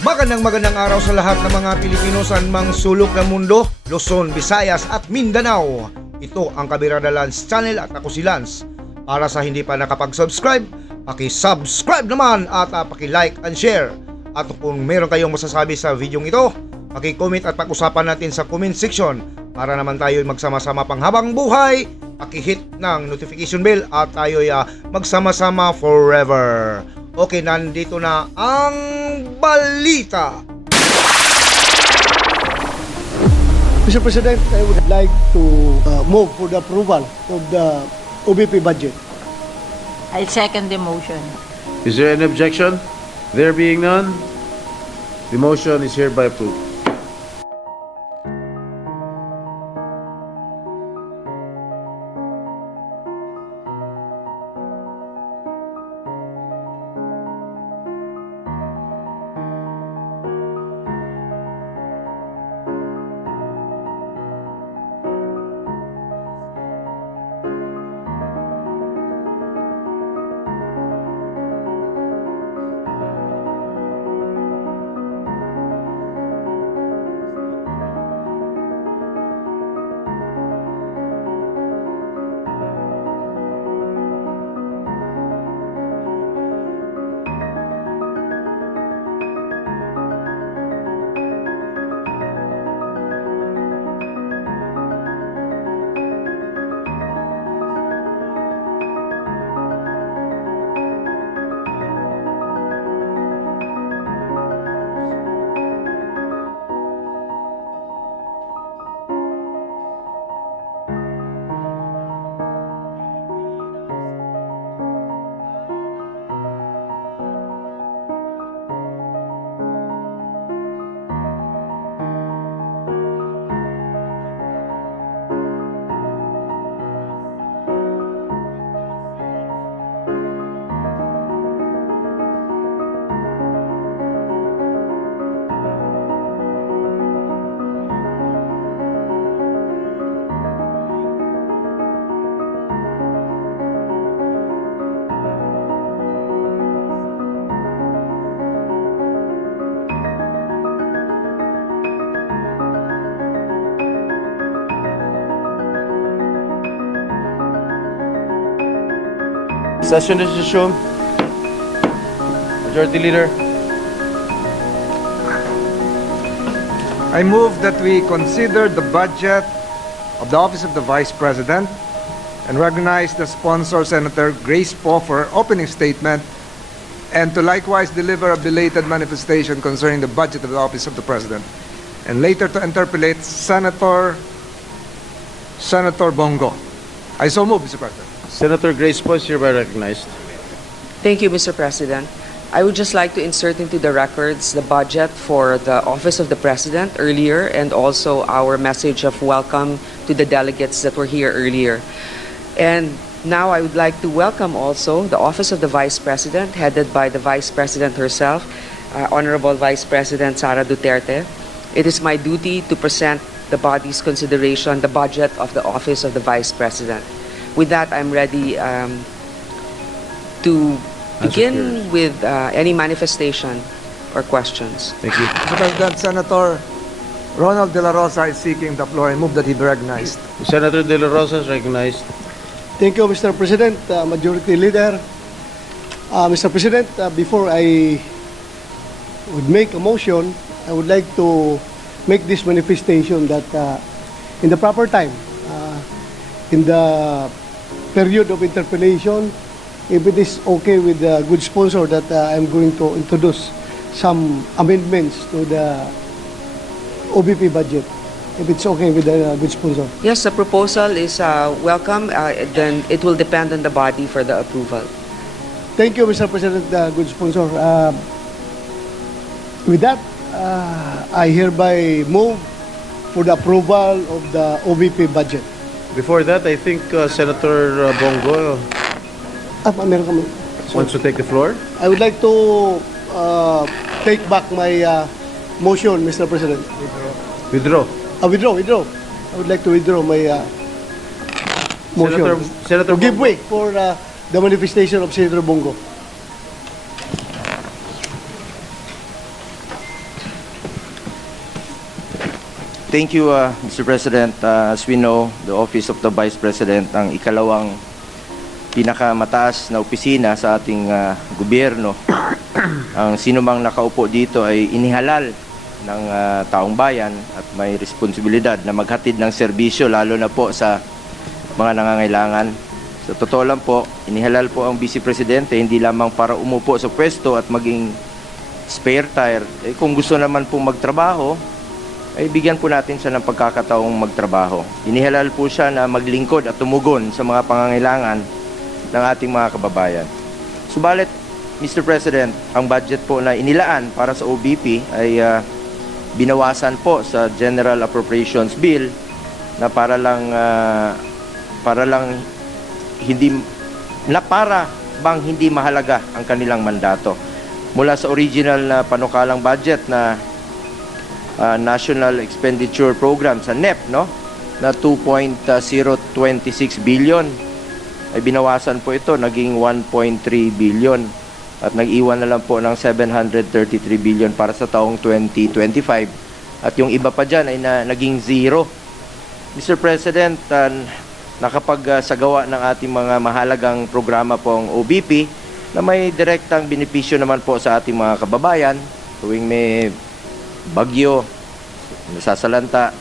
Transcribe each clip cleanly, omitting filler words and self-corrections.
Magandang araw sa lahat ng mga Pilipino sa mang sulok ng mundo, Luzon, Visayas at Mindanao. Ito ang Kabirada Lance Channel at ako si Lance. Para sa hindi pa nakapag-subscribe, paki-subscribe naman at paki-like and share. At kung meron kayong masasabi sa video ito, paki-comment at pag-usapan natin sa comment section para naman tayo magsama-sama panghabang buhay. Paki-hit ng notification bell at tayo magsama-sama forever. Okay, nandito na ang balita. Mr. President, I would like to move for the approval of the OBP budget. I second the motion. Is there any objection? There being none, the motion is hereby approved. Session is resumed. Majority Leader. I move that we consider the budget of the Office of the Vice President and recognize the sponsor, Senator Grace Poe, for her opening statement, and to likewise deliver a belated manifestation concerning the budget of the Office of the President, and later to interpellate Senator Bongo. I so move, Mr. President. Senator Grace Poe is hereby recognized. Thank you, Mr. President. I would just like to insert into the records the budget for the Office of the President earlier, and also our message of welcome to the delegates that were here earlier. And now I would like to welcome also the Office of the Vice President, headed by the Vice President herself, Honorable Vice President Sara Duterte. It is my duty to present the body's consideration the budget of the Office of the Vice President. With that, I'm ready to begin with any manifestation or questions. Thank you. Mr. President, Senator Ronald De La Rosa is seeking the floor. I move that he be recognized. Senator De La Rosa is recognized. Thank you, Mr. President, Majority Leader. Mr. President, before I would make a motion, I would like to make this manifestation that in the proper time, in the period of interpellation, if it is okay with the good sponsor, that I'm going to introduce some amendments to the OBP budget, if it's okay with the good sponsor. Yes, the proposal is welcome. Then it will depend on the body for the approval. Thank you, Mr. President, good sponsor. With that, I hereby move for the approval of the OBP budget. Before that, I think Senator Bongo Meron kami. wants to take the floor. I would like to take back my motion, Mr. President. Withdraw. Withdraw. I would like to withdraw my motion. Senator To give Bongo. way for the manifestation of Senator Bongo. Thank you, Mr. President. As we know, the Office of the Vice President ang ikalawang pinakamataas na opisina sa ating gobyerno. Ang sinumang nakaupo dito ay inihalal ng taong bayan at may responsibilidad na maghatid ng serbisyo lalo na po sa mga nangangailangan. Sa totoo lang po, inihalal po ang Vice Presidente hindi lamang para umupo sa pwesto at maging spare tire. Kung gusto naman po magtrabaho, ay bigyan po natin siya ng pagkakataong magtrabaho. Inihalal po siya na maglingkod at tumugon sa mga pangangailangan ng ating mga kababayan. Subalit, Mr. President, ang budget po na inilaan para sa OBP ay binawasan po sa General Appropriations Bill na para bang hindi mahalaga ang kanilang mandato. Mula sa original na panukalang budget na National Expenditure Program sa NEP, no, na 2.026 billion ay binawasan po ito, naging 1.3 billion at nag-iwan na lang po ng 733 billion para sa taong 2025 at yung iba pa dyan ay naging zero. Mr. President, nakapagsagawa ng ating mga mahalagang programa po ang OBP na may direktang benepisyo naman po sa ating mga kababayan tuwing may bagyo, nasasalanta,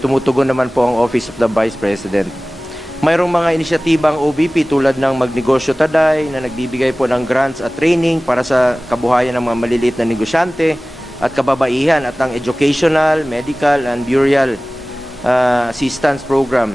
tumutugon naman po ang Office of the Vice President. Mayroong mga inisyatibang OBP tulad ng Magnegosyo Taday na nagbibigay po ng grants at training para sa kabuhayan ng mga maliliit na negosyante at kababaihan at ang Educational, Medical and Burial Assistance Program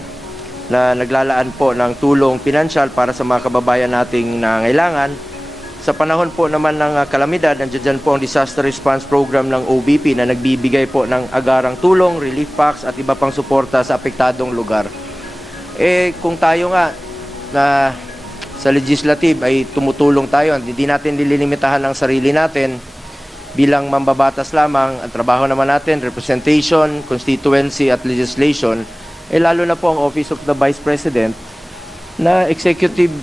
na naglalaan po ng tulong pinansyal para sa mga kababayan nating nangangailangan. Sa panahon po naman ng kalamidad, nandiyan po ang Disaster Response Program ng OBP na nagbibigay po ng agarang tulong, relief packs at iba pang suporta sa apektadong lugar. Kung tayo nga na sa legislative ay tumutulong tayo, hindi natin nililimitahan ang sarili natin bilang mambabatas lamang. Ang trabaho naman natin, representation, constituency at legislation, lalo na po ang Office of the Vice President na executive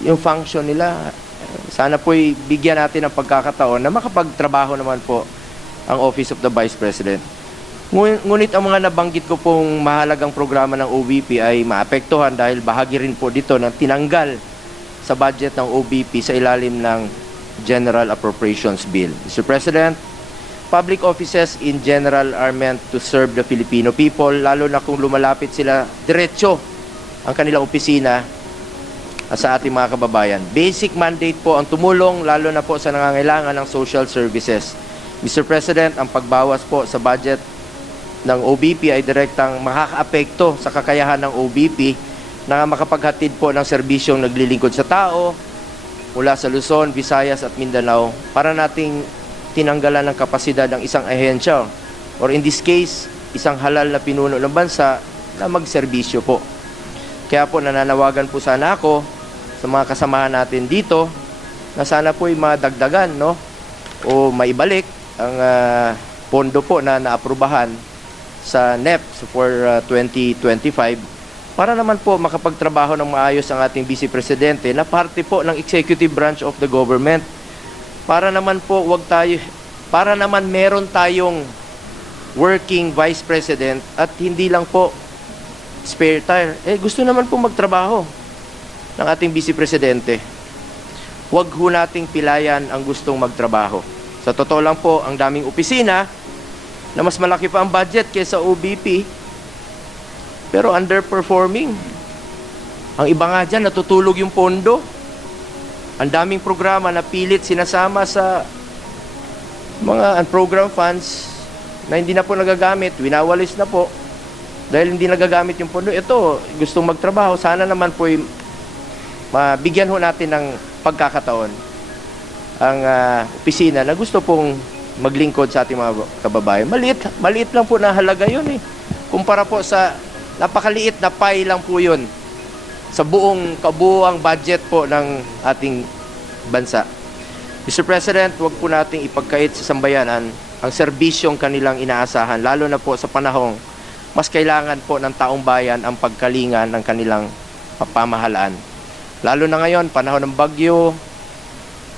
yung function nila. Sana po'y bigyan natin ng pagkakataon na makapagtrabaho naman po ang Office of the Vice President. Ngunit ang mga nabanggit ko pong mahalagang programa ng OBP ay maapektuhan dahil bahagi rin po dito ng tinanggal sa budget ng OBP sa ilalim ng General Appropriations Bill. Mr. President, public offices in general are meant to serve the Filipino people, lalo na kung lumalapit sila diretso ang kanilang opisina sa ating mga kababayan. Basic mandate po ang tumulong lalo na po sa nangangailangan ng social services. Mr. President, ang pagbawas po sa budget ng OBP ay direktang makakaapekto sa kakayahan ng OBP na makapaghatid po ng serbisyong naglilingkod sa tao mula sa Luzon, Visayas at Mindanao para nating tinanggalan ng kapasidad ng isang ahensya or in this case, isang halal na pinuno ng bansa na magserbisyo po. Kaya po nananawagan po sana ako sa mga kasamahan natin dito na sana po ay madagdagan, no, o maibalik ang pondo po na naaprubahan sa NEP for 2025 para naman po makapagtrabaho ng maayos ang ating Vice Presidente na parte po ng executive branch of the government. Para naman meron tayong working Vice President at hindi lang po spare tire. Gusto naman po magtrabaho ng ating Vice Presidente. Huwag ho nating pilayan ang gustong magtrabaho. Sa totoo lang po, ang daming opisina na mas malaki pa ang budget kaysa OBP pero underperforming. Ang iba nga dyan, natutulog yung pondo. Ang daming programa na pilit sinasama sa mga program funds na hindi na po nagagamit, winawalis na po dahil hindi nagagamit yung pondo. Ito, gustong magtrabaho, sana naman po mabigyan ho natin ng pagkakataon ang opisina na gusto pong maglingkod sa ating mga kababayan. Maliit lang po na halaga yun eh. Kumpara po sa napakaliit na pie lang po yun sa kabuuang budget po ng ating bansa. Mr. President, huwag po nating ipagkait sa sambayanan ang serbisyong kanilang inaasahan, lalo na po sa panahong mas kailangan po ng taong bayan ang pagkalingan ng kanilang pamahalaan. Lalo na ngayon, panahon ng bagyo,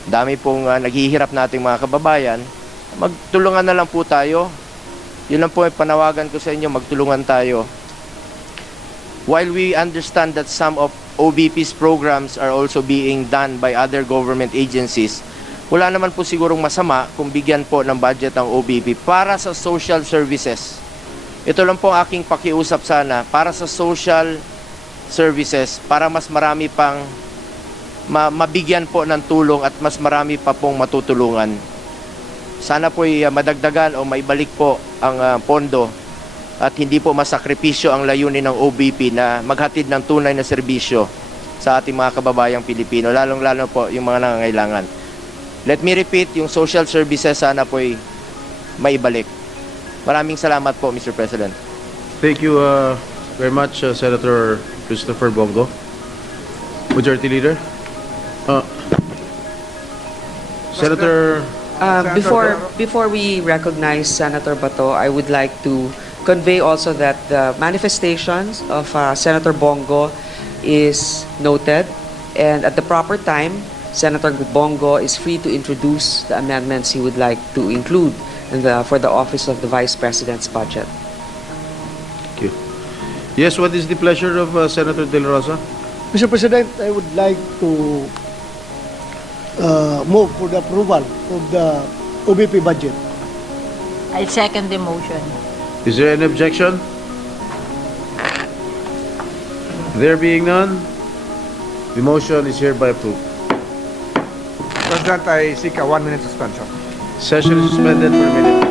dami pong naghihirap nating mga kababayan, magtulungan na lang po tayo Yun lang po ay panawagan ko sa inyo, magtulungan tayo. While we understand that some of OBP's programs are also being done by other government agencies, wala naman po sigurong masama kung bigyan po ng budget ang OBP para sa social services. Ito lang po ang aking pakiusap sana, para sa social services, para mas marami pang mabigyan po ng tulong at mas marami pa pong matutulungan. Sana po madagdagan o maibalik po ang pondo at hindi po masakripisyo ang layunin ng OBP na maghatid ng tunay na serbisyo sa ating mga kababayang Pilipino, lalong-lalo po yung mga nangangailangan. Let me repeat, yung social services sana po maibalik. Maraming salamat po, Mr. President. Thank you very much, Senator Christopher Bongo. Majority Leader. Senator... Before we recognize Senator Bato, I would like to convey also that the manifestations of Senator Bongo is noted, and at the proper time, Senator Bongo is free to introduce the amendments he would like to include for the office of the Vice President's budget. Thank you. Yes, what is the pleasure of Senator De La Rosa? Mr. President, I would like to move for the approval of the OBP budget. I second the motion. Is there any objection? There being none, the motion is hereby approved. President, I seek a 1-minute suspension. Session is suspended for a minute.